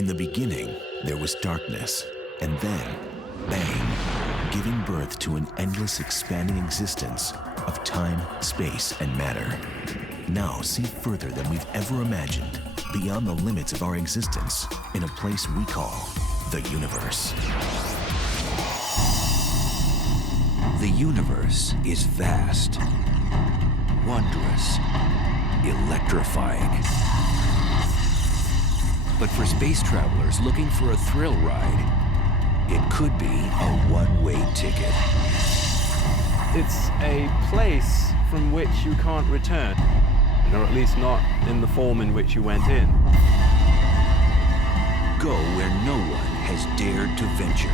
In the beginning, there was darkness, and then, bang, giving birth to an endless expanding existence of time, space, and matter. Now see further than we've ever imagined, beyond the limits of our existence, in a place we call the universe. The universe is vast, wondrous, electrifying. But for space travelers looking for a thrill ride, it could be a one-way ticket. It's a place from which you can't return, or at least not in the form in which you went in. Go where no one has dared to venture.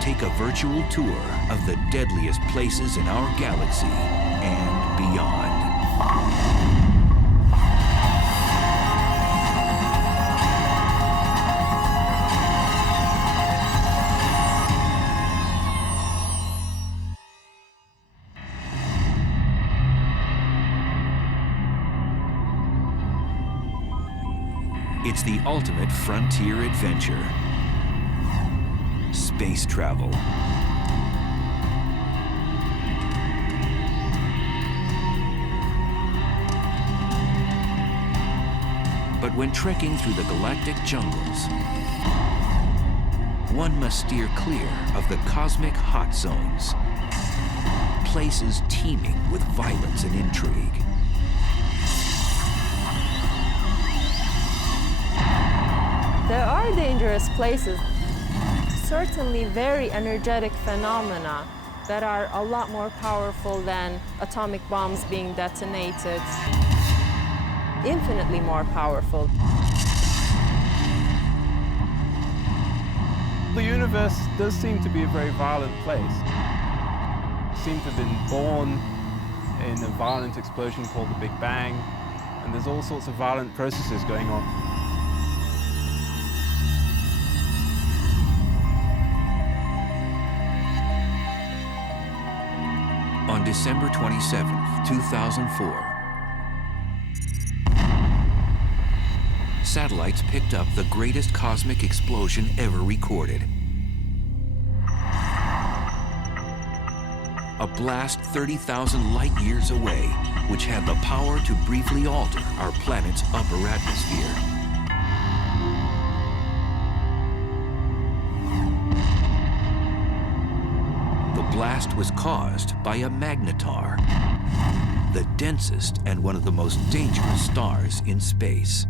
Take a virtual tour of the deadliest places in our galaxy and beyond. It's the ultimate frontier adventure. Space travel. But when trekking through the galactic jungles, one must steer clear of the cosmic hot zones, places teeming with violence and intrigue. There are dangerous places, certainly very energetic phenomena that are a lot more powerful than atomic bombs being detonated, infinitely more powerful. The universe does seem to be a very violent place. It seems to have been born in a violent explosion called the Big Bang, and there's all sorts of violent processes going on. On December 27, 2004, satellites picked up the greatest cosmic explosion ever recorded. A blast 30,000 light years away, which had the power to briefly alter our planet's upper atmosphere. The blast was caused by a magnetar, the densest and one of the most dangerous stars in space.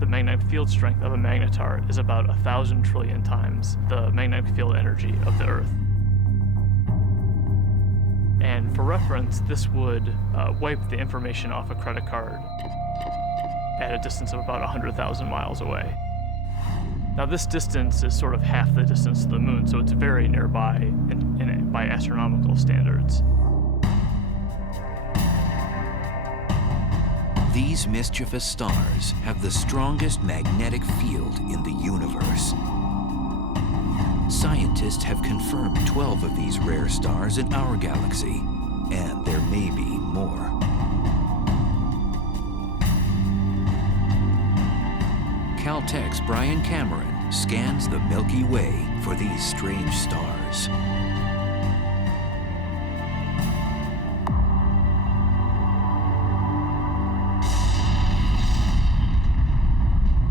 The magnetic field strength of a magnetar is about 1,000 trillion times the magnetic field energy of the Earth. And for reference, this would wipe the information off a credit card at a distance of about 100,000 miles away. Now this distance is sort of half the distance to the moon, so it's very nearby by astronomical standards. These mischievous stars have the strongest magnetic field in the universe. Scientists have confirmed 12 of these rare stars in our galaxy, and there may be more. Caltech's Brian Cameron scans the Milky Way for these strange stars.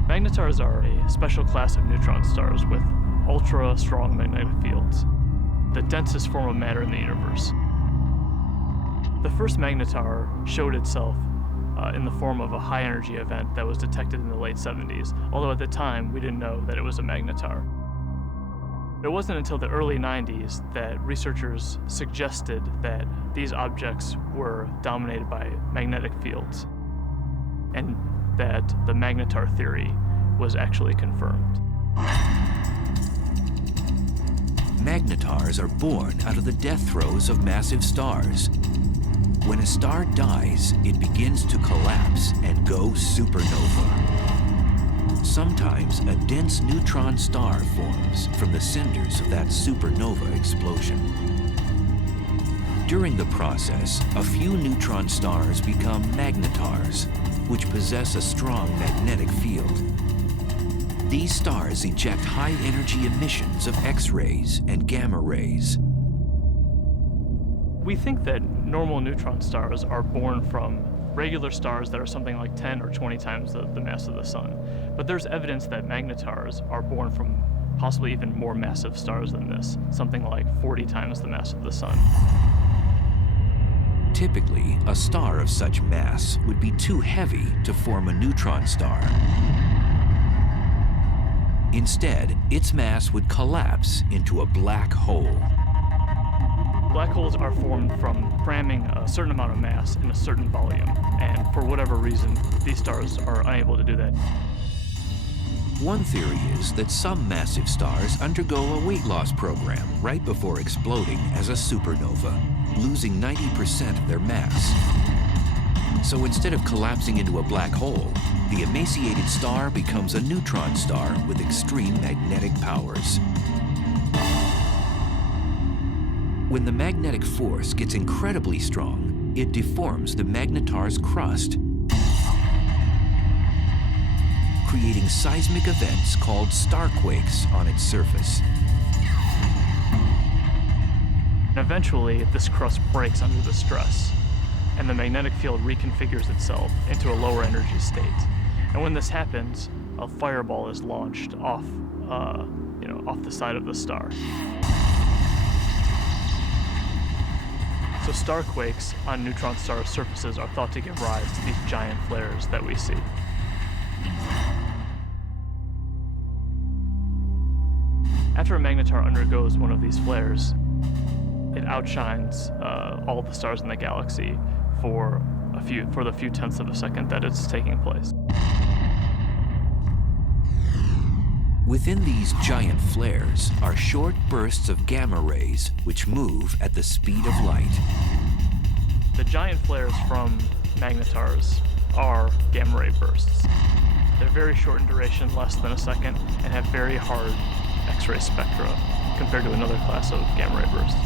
Magnetars are a special class of neutron stars with ultra-strong magnetic fields, the densest form of matter in the universe. The first magnetar showed itself in the form of a high-energy event that was detected in the late 70s, although at the time we didn't know that it was a magnetar. It wasn't until the early 90s that researchers suggested that these objects were dominated by magnetic fields, and that the magnetar theory was actually confirmed. Magnetars are born out of the death throes of massive stars. When a star dies, it begins to collapse and go supernova. Sometimes a dense neutron star forms from the cinders of that supernova explosion. During the process, a few neutron stars become magnetars, which possess a strong magnetic field. These stars eject high-energy emissions of X-rays and gamma rays. We think that normal neutron stars are born from regular stars that are something like 10 or 20 times the mass of the sun. But there's evidence that magnetars are born from possibly even more massive stars than this, something like 40 times the mass of the sun. Typically, a star of such mass would be too heavy to form a neutron star. Instead, its mass would collapse into a black hole. Black holes are formed from cramming a certain amount of mass in a certain volume, and for whatever reason, these stars are unable to do that. One theory is that some massive stars undergo a weight loss program right before exploding as a supernova, losing 90% of their mass. So instead of collapsing into a black hole, the emaciated star becomes a neutron star with extreme magnetic powers. When the magnetic force gets incredibly strong, it deforms the magnetar's crust, creating seismic events called starquakes on its surface. Eventually, this crust breaks under the stress, and the magnetic field reconfigures itself into a lower energy state. And when this happens, a fireball is launched off the side of the star. So starquakes on neutron star surfaces are thought to give rise to these giant flares that we see. After a magnetar undergoes one of these flares, it outshines all of the stars in the galaxy for the few tenths of a second that it's taking place. Within these giant flares are short bursts of gamma rays which move at the speed of light. The giant flares from magnetars are gamma ray bursts. They're very short in duration, less than a second, and have very hard X-ray spectra compared to another class of gamma ray bursts.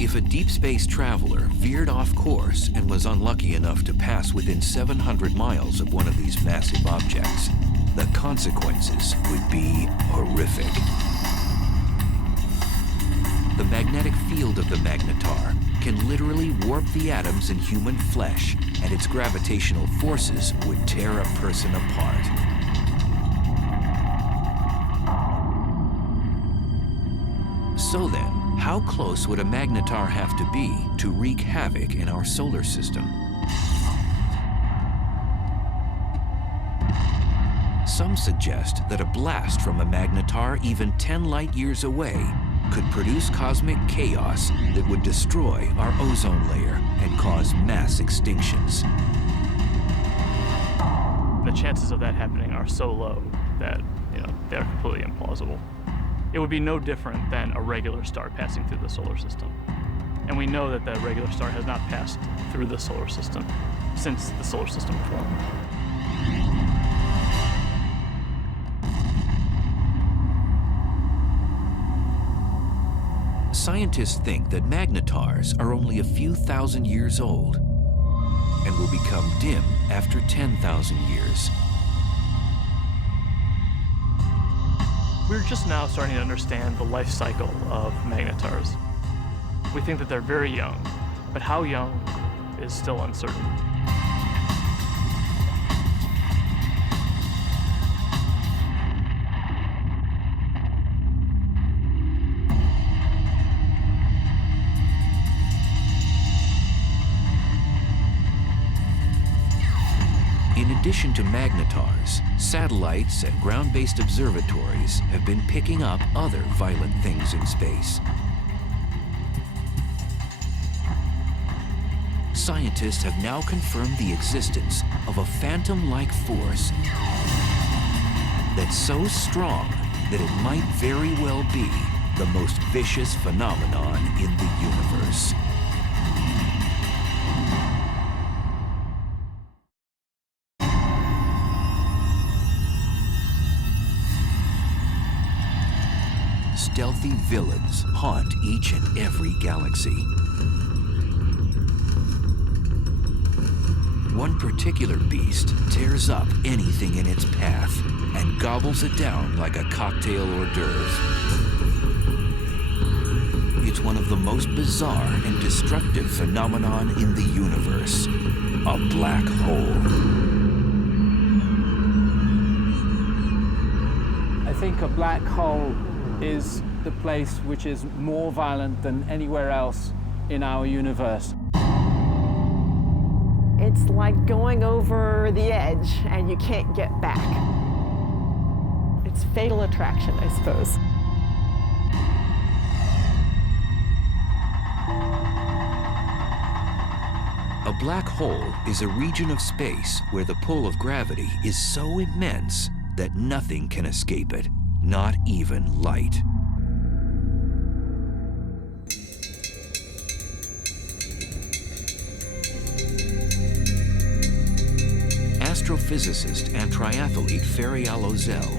If a deep space traveler veered off course and was unlucky enough to pass within 700 miles of one of these massive objects, the consequences would be horrific. The magnetic field of the magnetar can literally warp the atoms in human flesh, and its gravitational forces would tear a person apart. So then, how close would a magnetar have to be to wreak havoc in our solar system? Some suggest that a blast from a magnetar even 10 light years away could produce cosmic chaos that would destroy our ozone layer and cause mass extinctions. The chances of that happening are so low that, they're completely implausible. It would be no different than a regular star passing through the solar system. And we know that the regular star has not passed through the solar system since the solar system formed. Scientists think that magnetars are only a few thousand years old and will become dim after 10,000 years. We're just now starting to understand the life cycle of magnetars. We think that they're very young, but how young is still uncertain. In addition to magnetars, satellites and ground-based observatories have been picking up other violent things in space. Scientists have now confirmed the existence of a phantom-like force that's so strong that it might very well be the most vicious phenomenon in the universe. Stealthy filthy villains haunt each and every galaxy. One particular beast tears up anything in its path and gobbles it down like a cocktail hors d'oeuvre. It's one of the most bizarre and destructive phenomenon in the universe, a black hole. I think a black hole is the place which is more violent than anywhere else in our universe. It's like going over the edge and you can't get back. It's fatal attraction, I suppose. A black hole is a region of space where the pull of gravity is so immense that nothing can escape it, not even light. Astrophysicist and triathlete Ferial Ozel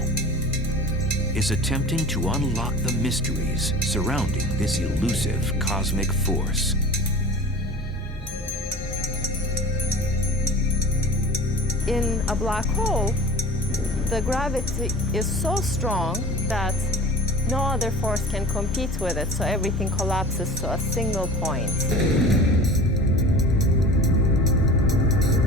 is attempting to unlock the mysteries surrounding this elusive cosmic force. In a black hole, the gravity is so strong that no other force can compete with it, so everything collapses to a single point.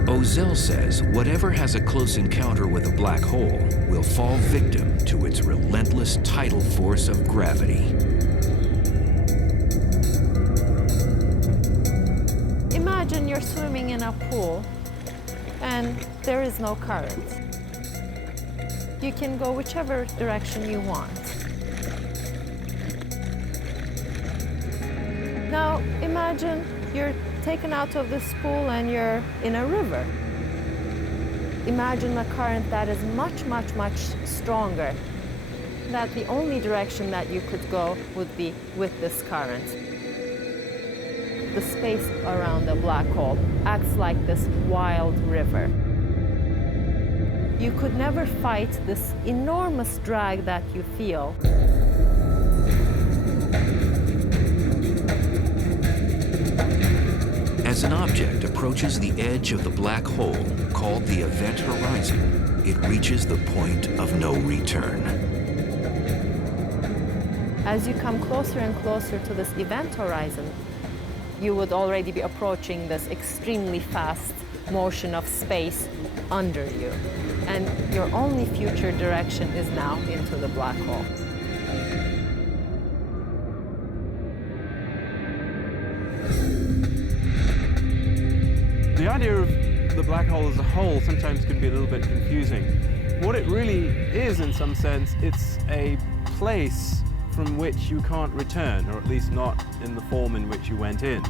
Ozel says whatever has a close encounter with a black hole will fall victim to its relentless tidal force of gravity. Imagine you're swimming in a pool and there is no current. You can go whichever direction you want. Now imagine you're taken out of this pool and you're in a river. Imagine a current that is much, much, much stronger. That the only direction that you could go would be with this current. The space around the black hole acts like this wild river. You could never fight this enormous drag that you feel. As an object approaches the edge of the black hole, called the event horizon, it reaches the point of no return. As you come closer and closer to this event horizon, you would already be approaching this extremely fast motion of space under you. And your only future direction is now into the black hole. The idea of the black hole as a whole sometimes can be a little bit confusing. What it really is, in some sense, it's a place from which you can't return, or at least not in the form in which you went in.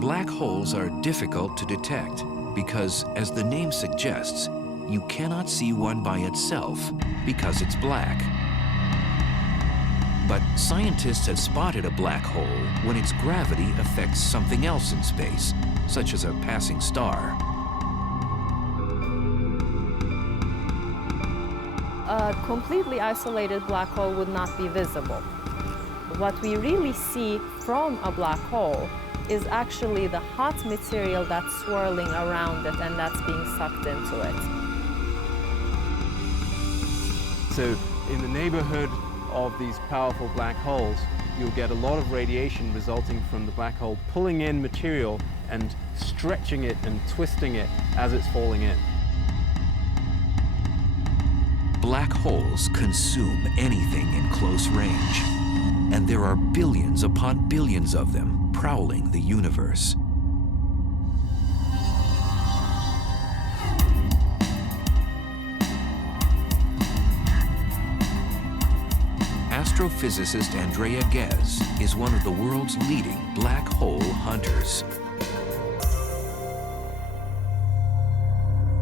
Black holes are difficult to detect because, as the name suggests, you cannot see one by itself because it's black. But scientists have spotted a black hole when its gravity affects something else in space, such as a passing star. A completely isolated black hole would not be visible. What we really see from a black hole is actually the hot material that's swirling around it and that's being sucked into it. So in the neighborhood of these powerful black holes, you'll get a lot of radiation resulting from the black hole pulling in material and stretching it and twisting it as it's falling in. Black holes consume anything in close range, and there are billions upon billions of them prowling the universe. Astrophysicist Andrea Ghez is one of the world's leading black hole hunters.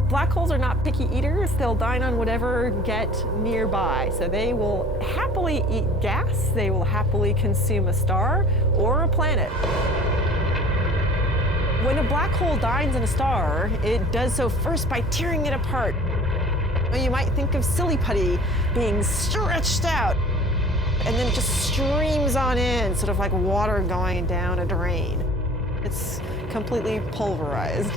Black holes are not picky eaters. They'll dine on whatever get nearby. So they will happily eat gas. They will happily consume a star or a planet. When a black hole dines in a star, it does so first by tearing it apart. You might think of silly putty being stretched out, and then it just streams on in, sort of like water going down a drain. It's completely pulverized.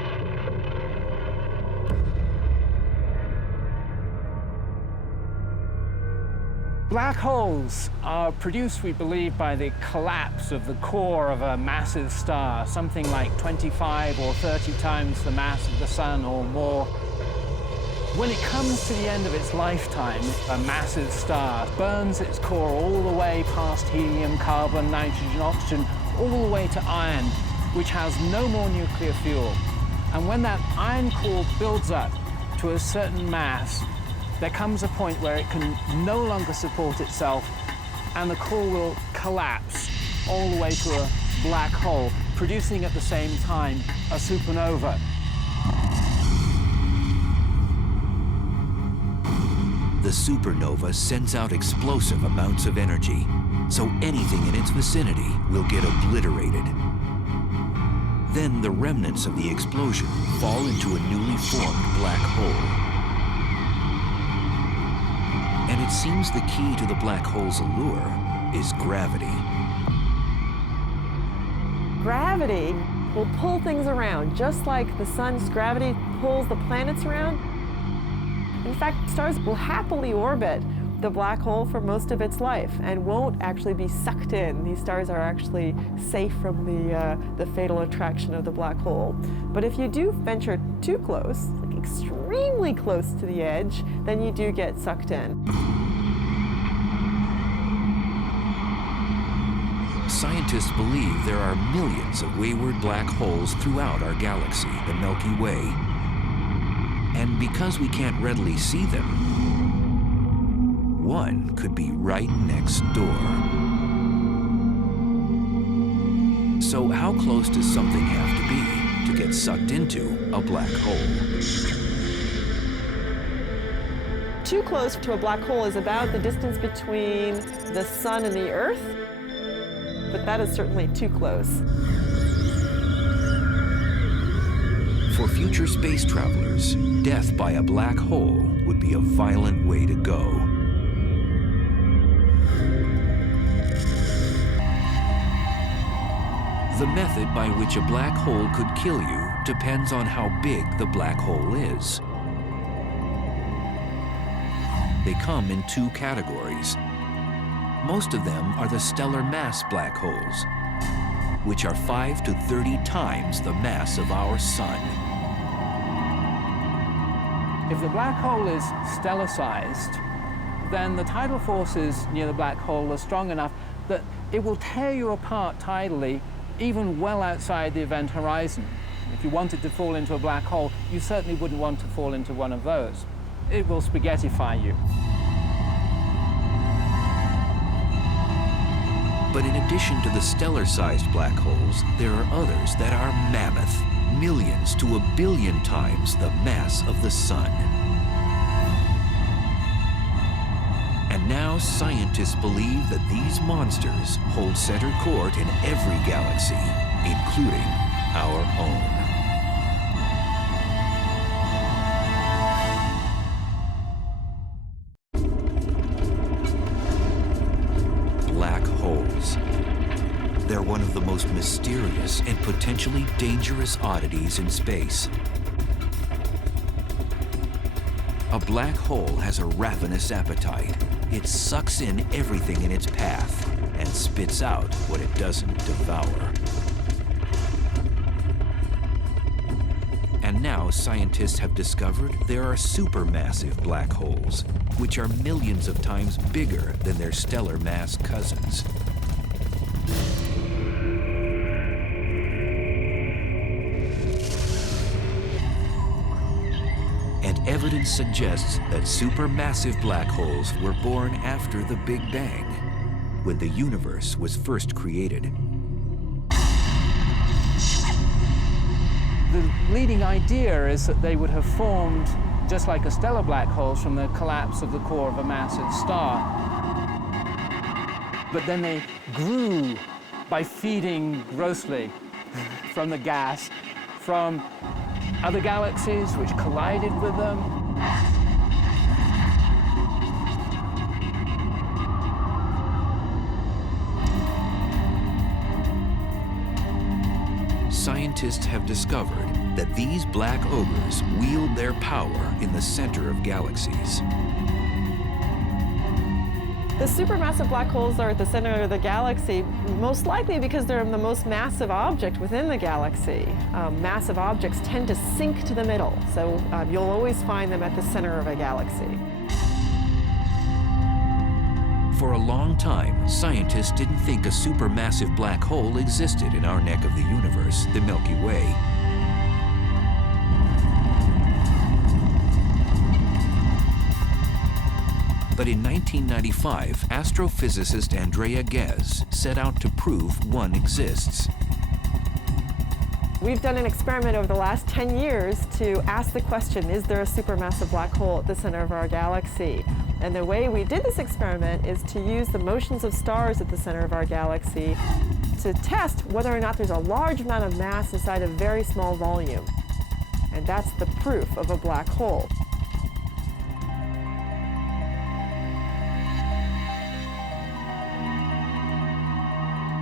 Black holes are produced, we believe, by the collapse of the core of a massive star, something like 25 or 30 times the mass of the sun or more. When it comes to the end of its lifetime, a massive star burns its core all the way past helium, carbon, nitrogen, oxygen, all the way to iron, which has no more nuclear fuel. And when that iron core builds up to a certain mass, there comes a point where it can no longer support itself, and the core will collapse all the way to a black hole, producing at the same time a supernova. The supernova sends out explosive amounts of energy, so anything in its vicinity will get obliterated. Then the remnants of the explosion fall into a newly formed black hole. And it seems the key to the black hole's allure is gravity. Gravity will pull things around, just like the sun's gravity pulls the planets around. In fact, stars will happily orbit the black hole for most of its life and won't actually be sucked in. These stars are actually safe from the fatal attraction of the black hole. But if you do venture too close, like extremely close to the edge, then you do get sucked in. Scientists believe there are millions of wayward black holes throughout our galaxy, the Milky Way. And because we can't readily see them, one could be right next door. So how close does something have to be to get sucked into a black hole? Too close to a black hole is about the distance between the sun and the Earth, but that is certainly too close. For future space travelers, death by a black hole would be a violent way to go. The method by which a black hole could kill you depends on how big the black hole is. They come in two categories. Most of them are the stellar mass black holes, which are 5 to 30 times the mass of our sun. If the black hole is stellar-sized, then the tidal forces near the black hole are strong enough that it will tear you apart tidally, even well outside the event horizon. If you wanted to fall into a black hole, you certainly wouldn't want to fall into one of those. It will spaghettify you. But in addition to the stellar-sized black holes, there are others that are mammoth, millions to 1 billion times the mass of the sun. And now scientists believe that these monsters hold center court in every galaxy, including our own. Black holes. They're one of the most mysterious and potentially dangerous oddities in space. A black hole has a ravenous appetite. It sucks in everything in its path and spits out what it doesn't devour. And now scientists have discovered there are supermassive black holes, which are millions of times bigger than their stellar mass cousins. And evidence suggests that supermassive black holes were born after the Big Bang, when the universe was first created. The leading idea is that they would have formed just like a stellar black hole from the collapse of the core of a massive star. But then they grew by feeding grossly from the gas from other galaxies which collided with them. Scientists have discovered that these black ogres wield their power in the center of galaxies. The supermassive black holes are at the center of the galaxy, most likely because they're the most massive object within the galaxy. Massive objects tend to sink to the middle, so you'll always find them at the center of a galaxy. For a long time, scientists didn't think a supermassive black hole existed in our neck of the universe, the Milky Way. But in 1995, astrophysicist Andrea Ghez set out to prove one exists. We've done an experiment over the last 10 years to ask the question, is there a supermassive black hole at the center of our galaxy? And the way we did this experiment is to use the motions of stars at the center of our galaxy to test whether or not there's a large amount of mass inside a very small volume. And that's the proof of a black hole.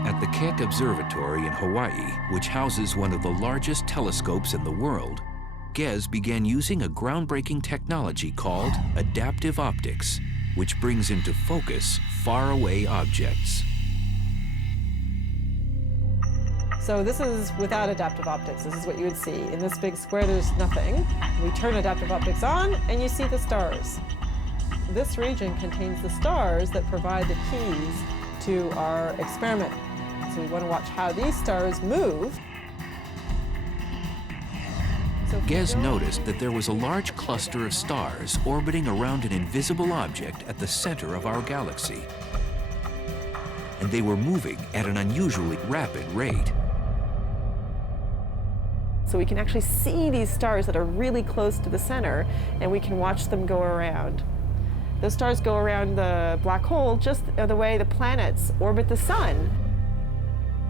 At the Keck Observatory in Hawaii, which houses one of the largest telescopes in the world, Ghez began using a groundbreaking technology called adaptive optics, which brings into focus faraway objects. So this is without adaptive optics. This is what you would see. In this big square, there's nothing. We turn adaptive optics on, and you see the stars. This region contains the stars that provide the keys to our experiment. So we want to watch how these stars move. Ghez noticed that there was a large cluster of stars orbiting around an invisible object at the center of our galaxy. And they were moving at an unusually rapid rate. So we can actually see these stars that are really close to the center, and we can watch them go around. Those stars go around the black hole just the way the planets orbit the sun.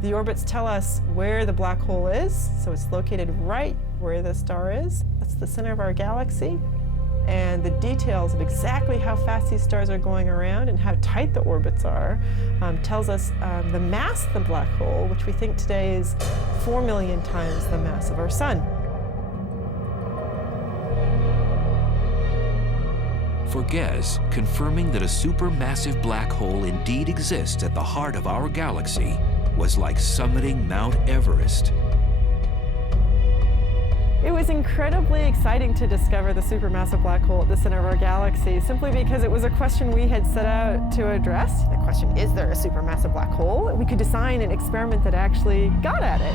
The orbits tell us where the black hole is, so it's located right where the star is. That's the center of our galaxy. And the details of exactly how fast these stars are going around and how tight the orbits are tells us the mass of the black hole, which we think today is 4 million times the mass of our sun. For Ghez, confirming that a supermassive black hole indeed exists at the heart of our galaxy was like summiting Mount Everest. It was incredibly exciting to discover the supermassive black hole at the center of our galaxy, simply because it was a question we had set out to address. The question, is there a supermassive black hole? We could design an experiment that actually got at it.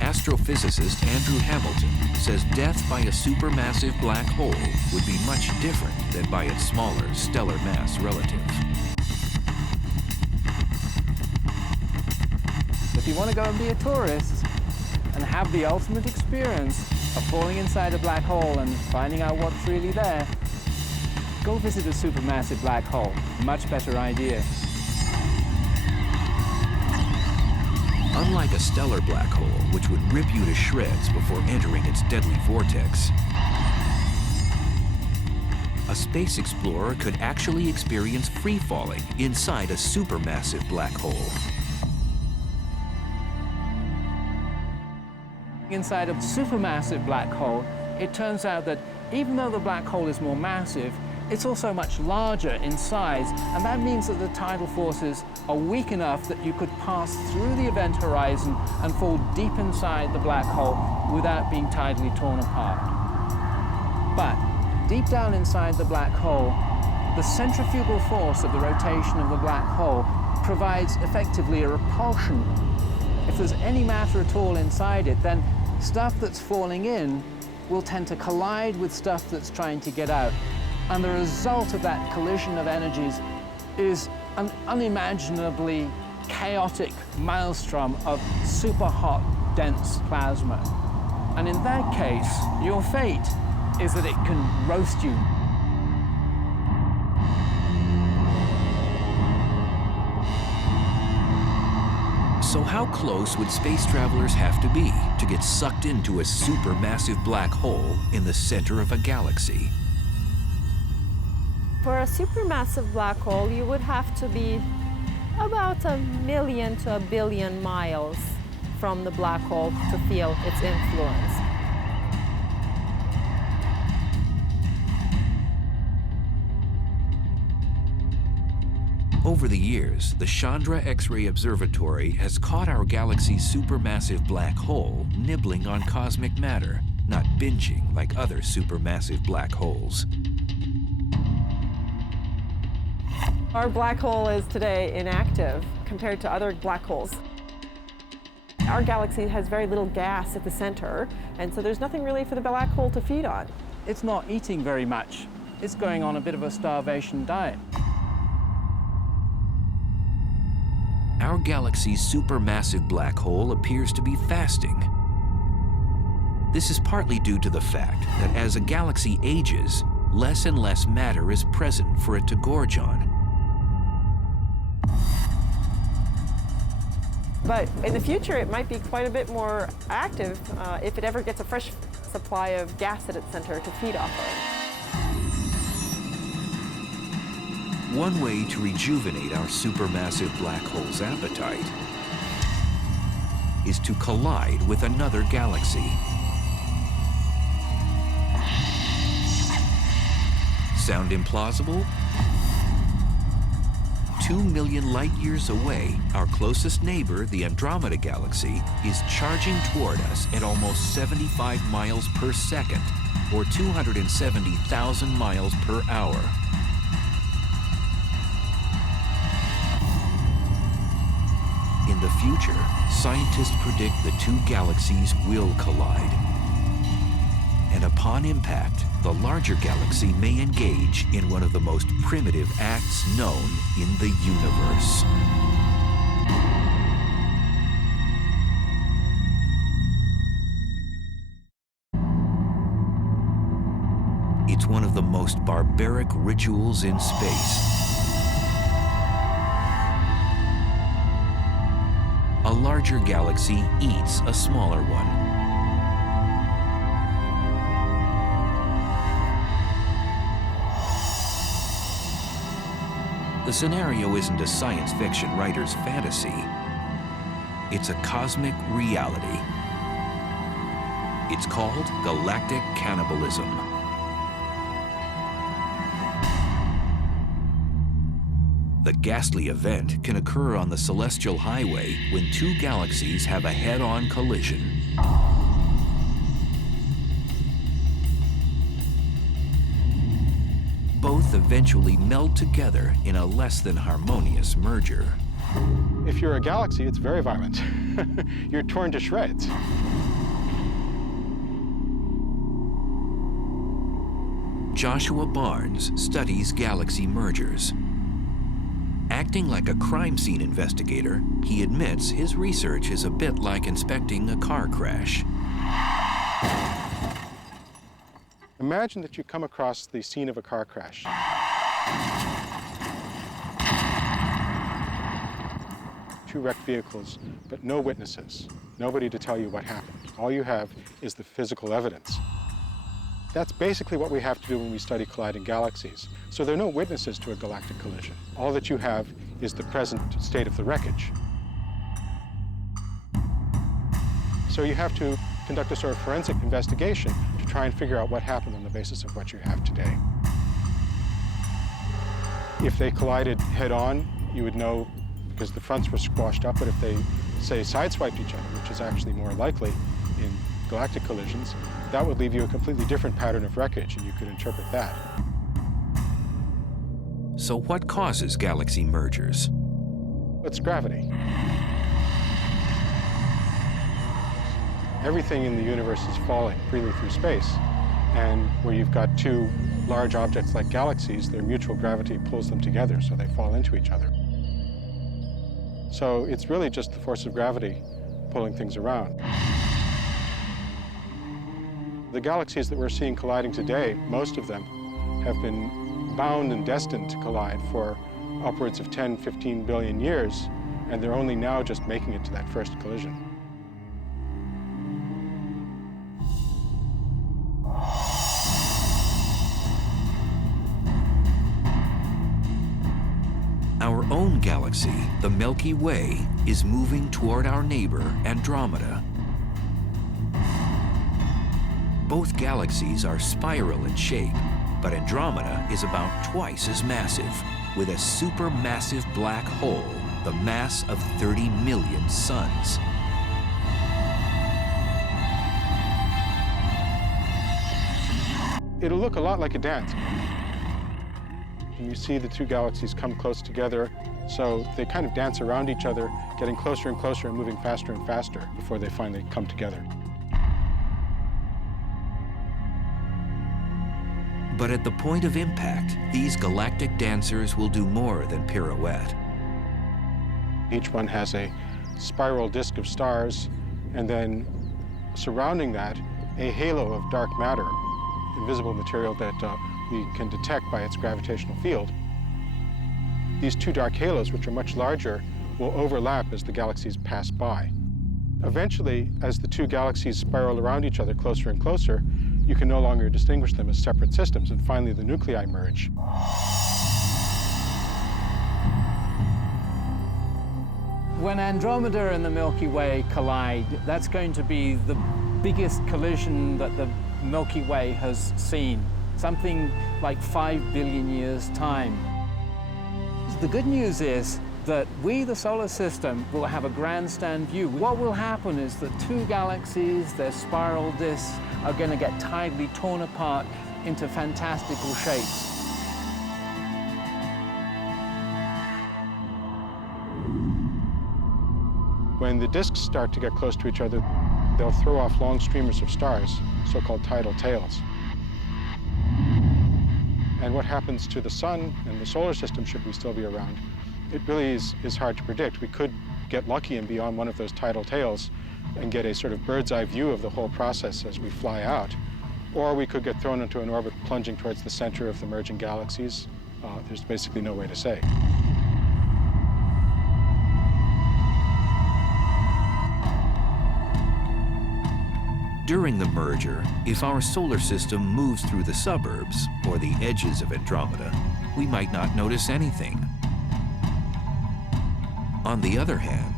Astrophysicist Andrew Hamilton says death by a supermassive black hole would be much different than by its smaller stellar mass relative. If you want to go and be a tourist and have the ultimate experience of falling inside a black hole and finding out what's really there, go visit a supermassive black hole. Much better idea. Unlike a stellar black hole, which would rip you to shreds before entering its deadly vortex, a space explorer could actually experience free-falling inside a supermassive black hole. Inside a supermassive black hole, it turns out that even though the black hole is more massive, it's also much larger in size, and that means that the tidal forces are weak enough that you could pass through the event horizon and fall deep inside the black hole without being tidally torn apart. But deep down inside the black hole, the centrifugal force of the rotation of the black hole provides effectively a repulsion. If there's any matter at all inside it, then stuff that's falling in will tend to collide with stuff that's trying to get out. And the result of that collision of energies is an unimaginably chaotic maelstrom of super hot, dense plasma. And in that case, your fate is that it can roast you So how close would space travelers have to be to get sucked into a supermassive black hole in the center of a galaxy? For a supermassive black hole, you would have to be about 1 million to 1 billion miles from the black hole to feel its influence. Over the years, the Chandra X-ray Observatory has caught our galaxy's supermassive black hole nibbling on cosmic matter, not binging like other supermassive black holes. Our black hole is today inactive compared to other black holes. Our galaxy has very little gas at the center, and so there's nothing really for the black hole to feed on. It's not eating very much. It's going on a bit of a starvation diet. Our galaxy's supermassive black hole appears to be fasting. This is partly due to the fact that as a galaxy ages, less and less matter is present for it to gorge on. But in the future, it might be quite a bit more active if it ever gets a fresh supply of gas at its center to feed off of. One way to rejuvenate our supermassive black hole's appetite is to collide with another galaxy. Sound implausible? 2 million light-years away, our closest neighbor, the Andromeda Galaxy, is charging toward us at almost 75 miles per second, or 270,000 miles per hour. In the future, scientists predict the two galaxies will collide. And upon impact, the larger galaxy may engage in one of the most primitive acts known in the universe. It's one of the most barbaric rituals in space. A larger galaxy eats a smaller one. The scenario isn't a science fiction writer's fantasy. It's a cosmic reality. It's called galactic cannibalism. The ghastly event can occur on the celestial highway when two galaxies have a head-on collision. Both eventually meld together in a less than harmonious merger. If you're a galaxy, it's very violent. You're torn to shreds. Joshua Barnes studies galaxy mergers. Acting like a crime scene investigator, he admits his research is a bit like inspecting a car crash. Imagine that you come across the scene of a car crash. Two wrecked vehicles, but no witnesses, nobody to tell you what happened. All you have is the physical evidence. That's basically what we have to do when we study colliding galaxies. So there are no witnesses to a galactic collision. All that you have is the present state of the wreckage. So you have to conduct a sort of forensic investigation to try and figure out what happened on the basis of what you have today. If they collided head-on, you would know because the fronts were squashed up, but if they, say, sideswiped each other, which is actually more likely in galactic collisions, that would leave you a completely different pattern of wreckage, and you could interpret that. So what causes galaxy mergers? It's gravity. Everything in the universe is falling freely through space, and where you've got two large objects like galaxies, their mutual gravity pulls them together, so they fall into each other. So it's really just the force of gravity pulling things around. The galaxies that we're seeing colliding today, most of them have been bound and destined to collide for upwards of 10, 15 billion years and they're only now just making it to that first collision. Our own galaxy, the Milky Way, is moving toward our neighbor, Andromeda. Both galaxies are spiral in shape, but Andromeda is about twice as massive, with a supermassive black hole the mass of 30 million suns. It'll look a lot like a dance. And you see the two galaxies come close together, so they kind of dance around each other, getting closer and closer and moving faster and faster before they finally come together. But at the point of impact, these galactic dancers will do more than pirouette. Each one has a spiral disk of stars, and then surrounding that, a halo of dark matter, invisible material that we can detect by its gravitational field. These two dark halos, which are much larger, will overlap as the galaxies pass by. Eventually, as the two galaxies spiral around each other closer and closer, you can no longer distinguish them as separate systems, and finally the nuclei merge. When Andromeda and the Milky Way collide, that's going to be the biggest collision that the Milky Way has seen, something like 5 billion years' time. The good news is that we, the solar system, will have a grandstand view. What will happen is that two galaxies, their spiral disks, are going to get tidally torn apart into fantastical shapes. When the disks start to get close to each other, they'll throw off long streamers of stars, so-called tidal tails. And what happens to the sun and the solar system, should we still be around, it really is hard to predict. We could get lucky and be on one of those tidal tails and get a sort of bird's eye view of the whole process as we fly out. Or we could get thrown into an orbit plunging towards the center of the merging galaxies. There's basically no way to say. During the merger, if our solar system moves through the suburbs or the edges of Andromeda, we might not notice anything. On the other hand,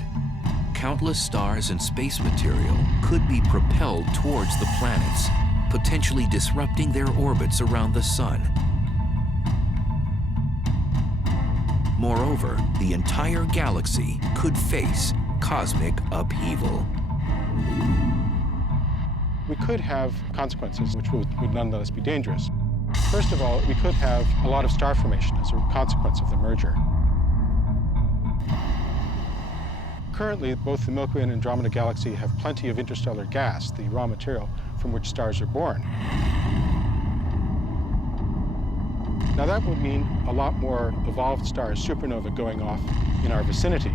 countless stars and space material could be propelled towards the planets, potentially disrupting their orbits around the sun. Moreover, the entire galaxy could face cosmic upheaval. We could have consequences which would nonetheless be dangerous. First of all, we could have a lot of star formation as a consequence of the merger. Currently, both the Milky Way and Andromeda Galaxy have plenty of interstellar gas, the raw material from which stars are born. Now that would mean a lot more evolved stars, supernova, going off in our vicinity.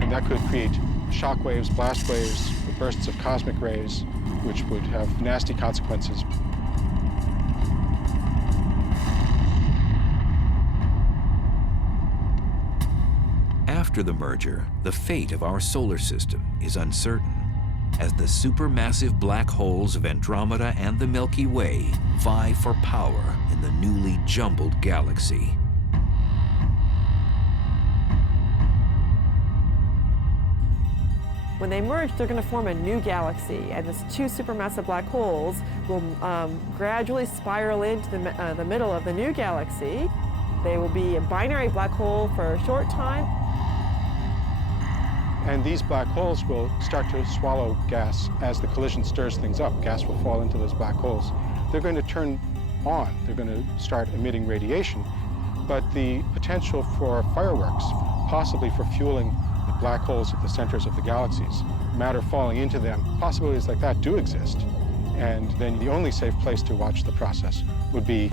And that could create shock waves, blast waves, bursts of cosmic rays, which would have nasty consequences. After the merger, the fate of our solar system is uncertain, as the supermassive black holes of Andromeda and the Milky Way vie for power in the newly jumbled galaxy. When they merge, they're going to form a new galaxy, and these two supermassive black holes will gradually spiral into the middle of the new galaxy. They will be a binary black hole for a short time. And these black holes will start to swallow gas as the collision stirs things up. Gas will fall into those black holes. They're going to turn on. They're going to start emitting radiation. But the potential for fireworks, possibly for fueling the black holes at the centers of the galaxies, matter falling into them, possibilities like that do exist. And then the only safe place to watch the process would be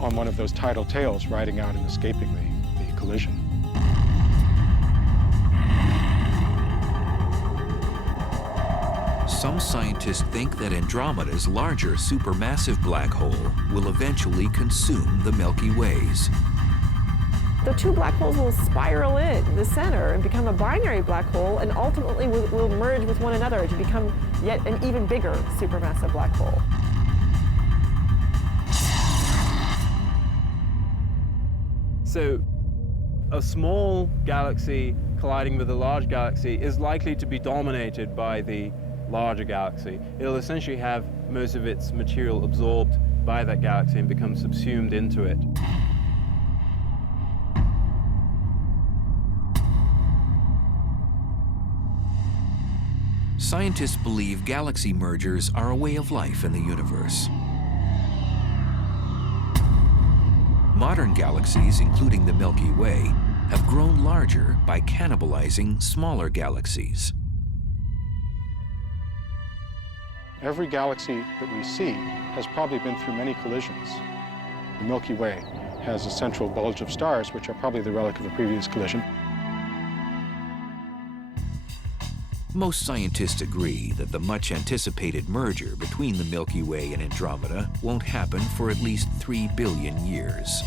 on one of those tidal tails riding out and escaping the collision. Some scientists think that Andromeda's larger supermassive black hole will eventually consume the Milky Ways. the two black holes will spiral in the center and become a binary black hole, and ultimately will merge with one another to become yet an even bigger supermassive black hole. So a small galaxy colliding with a large galaxy is likely to be dominated by the larger galaxy. It'll essentially have most of its material absorbed by that galaxy and become subsumed into it. Scientists believe galaxy mergers are a way of life in the universe. Modern galaxies, including the Milky Way, have grown larger by cannibalizing smaller galaxies. Every galaxy that we see has probably been through many collisions. The Milky Way has a central bulge of stars, which are probably the relic of a previous collision. Most scientists agree that the much-anticipated merger between the Milky Way and Andromeda won't happen for at least 3 billion years.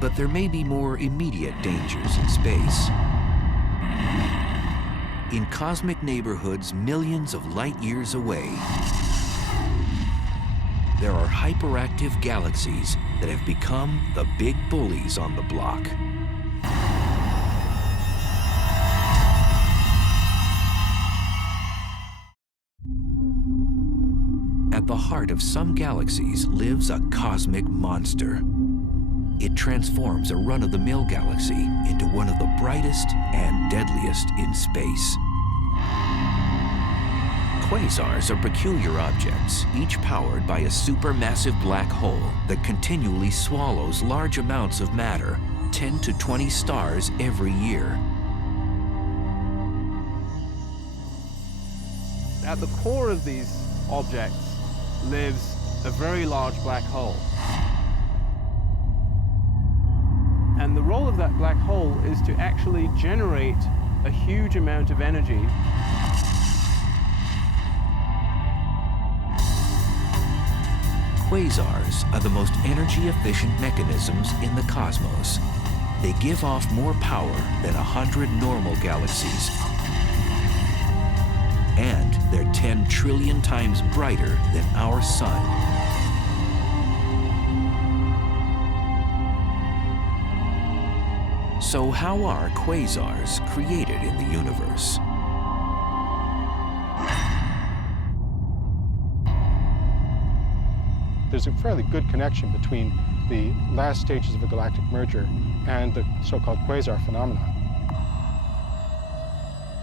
But there may be more immediate dangers in space. In cosmic neighborhoods millions of light years away, there are hyperactive galaxies that have become the big bullies on the block. At the heart of some galaxies lives a cosmic monster. It transforms a run-of-the-mill galaxy into one of the brightest and deadliest in space. Quasars are peculiar objects, each powered by a supermassive black hole that continually swallows large amounts of matter, 10 to 20 stars every year. At the core of these objects lives a very large black hole. And the role of that black hole is to actually generate a huge amount of energy. Quasars are the most energy-efficient mechanisms in the cosmos. They give off more power than 100 normal galaxies. And they're 10 trillion times brighter than our sun. So how are quasars created in the universe? There's a fairly good connection between the last stages of a galactic merger and the so-called quasar phenomenon.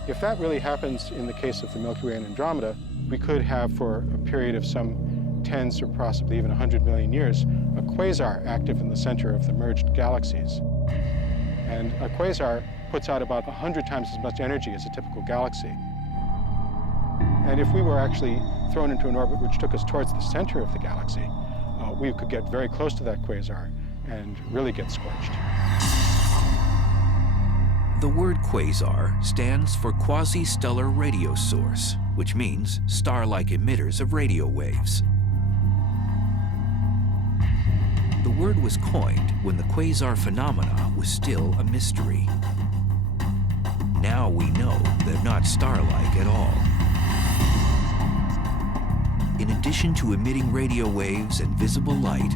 If that really happens in the case of the Milky Way and Andromeda, we could have, for a period of some tens or possibly even 100 million years, a quasar active in the center of the merged galaxies. And a quasar puts out about 100 times as much energy as a typical galaxy. And if we were actually thrown into an orbit which took us towards the center of the galaxy, we could get very close to that quasar and really get scorched. The word quasar stands for quasi-stellar radio source, which means star-like emitters of radio waves. The word was coined when the quasar phenomena was still a mystery. Now we know they're not star-like at all. In addition to emitting radio waves and visible light,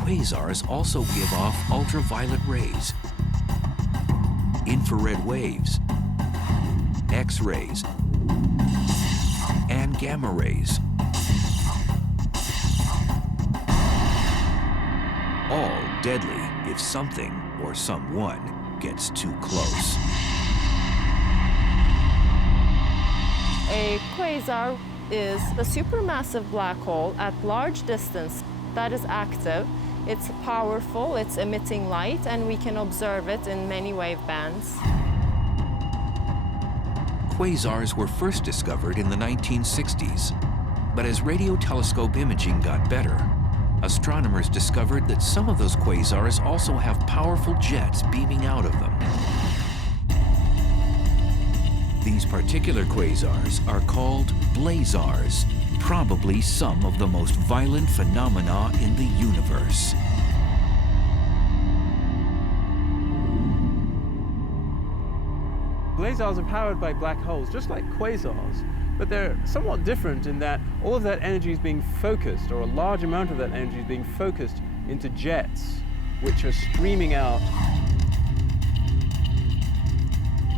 quasars also give off ultraviolet rays, infrared waves, X-rays, and gamma rays. All deadly if something or someone gets too close. A quasar is a supermassive black hole at large distance that is active. It's powerful, it's emitting light, and we can observe it in many wave bands. Quasars were first discovered in the 1960s, but as radio telescope imaging got better, astronomers discovered that some of those quasars also have powerful jets beaming out of them. These particular quasars are called blazars, probably some of the most violent phenomena in the universe. Blazars are powered by black holes, just like quasars, but they're somewhat different in that all of that energy is being focused, or a large amount of that energy is being focused into jets, which are streaming out.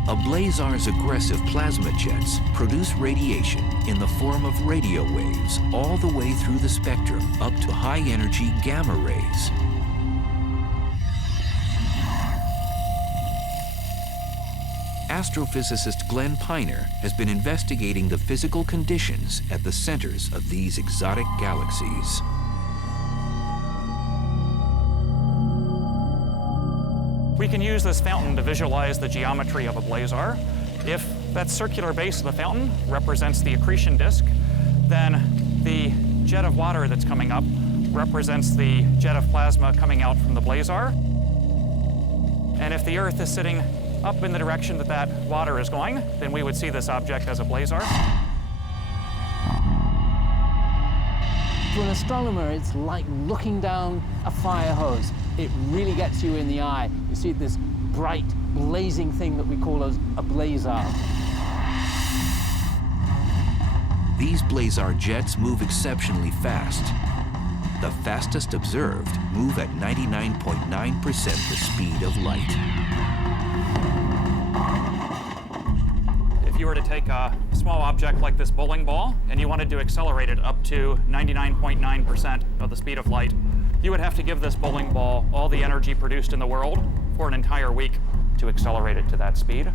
A blazar's aggressive plasma jets produce radiation in the form of radio waves all the way through the spectrum up to high-energy gamma rays. Astrophysicist Glenn Piner has been investigating the physical conditions at the centers of these exotic galaxies. We can use this fountain to visualize the geometry of a blazar. If that circular base of the fountain represents the accretion disk, then the jet of water that's coming up represents the jet of plasma coming out from the blazar. And if the Earth is sitting up in the direction that that water is going, then we would see this object as a blazar. To an astronomer, it's like looking down a fire hose. It really gets you in the eye. You see this bright, blazing thing that we call a blazar. These blazar jets move exceptionally fast. The fastest observed move at 99.9% the speed of light. If you were to take a small object like this bowling ball and you wanted to accelerate it up to 99.9% of the speed of light, you would have to give this bowling ball all the energy produced in the world for an entire week to accelerate it to that speed.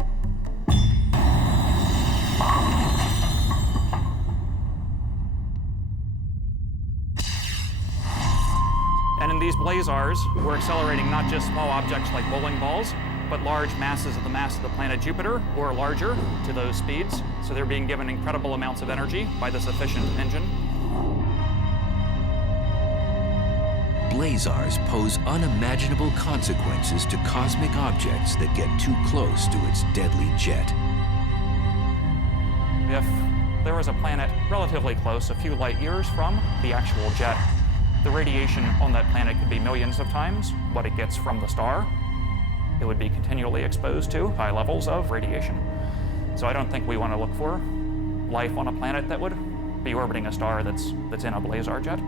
And in these blazars, we're accelerating not just small objects like bowling balls, but large masses of the mass of the planet Jupiter, or larger, to those speeds. So they're being given incredible amounts of energy by this efficient engine. Blazars pose unimaginable consequences to cosmic objects that get too close to its deadly jet. If there was a planet relatively close, a few light years from the actual jet, the radiation on that planet could be millions of times what it gets from the star. It would be continually exposed to high levels of radiation. So I don't think we want to look for life on a planet that would be orbiting a star that's in a blazar jet.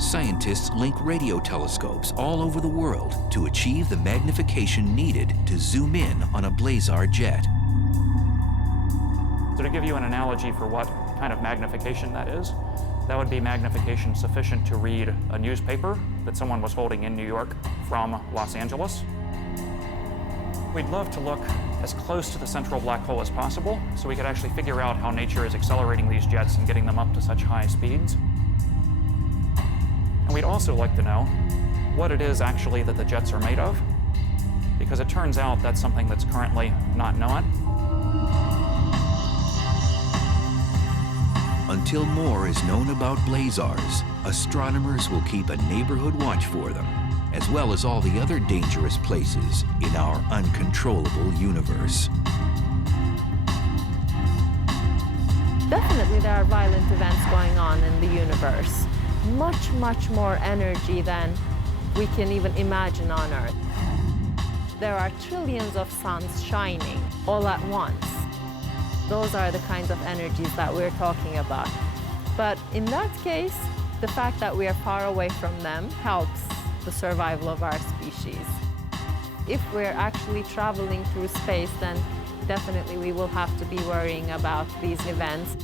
Scientists link radio telescopes all over the world to achieve the magnification needed to zoom in on a blazar jet. So to give you an analogy for what kind of magnification that is, that would be magnification sufficient to read a newspaper that someone was holding in New York from Los Angeles. We'd love to look as close to the central black hole as possible so we could actually figure out how nature is accelerating these jets and getting them up to such high speeds. And we'd also like to know what it is actually that the jets are made of, because it turns out that's something that's currently not known. Until more is known about blazars, astronomers will keep a neighborhood watch for them, as well as all the other dangerous places in our uncontrollable universe. Definitely there are violent events going on in the universe. Much, much more energy than we can even imagine on Earth. There are trillions of suns shining all at once. Those are the kinds of energies that we're talking about. But in that case, the fact that we are far away from them helps the survival of our species. If we're actually traveling through space, then definitely we will have to be worrying about these events.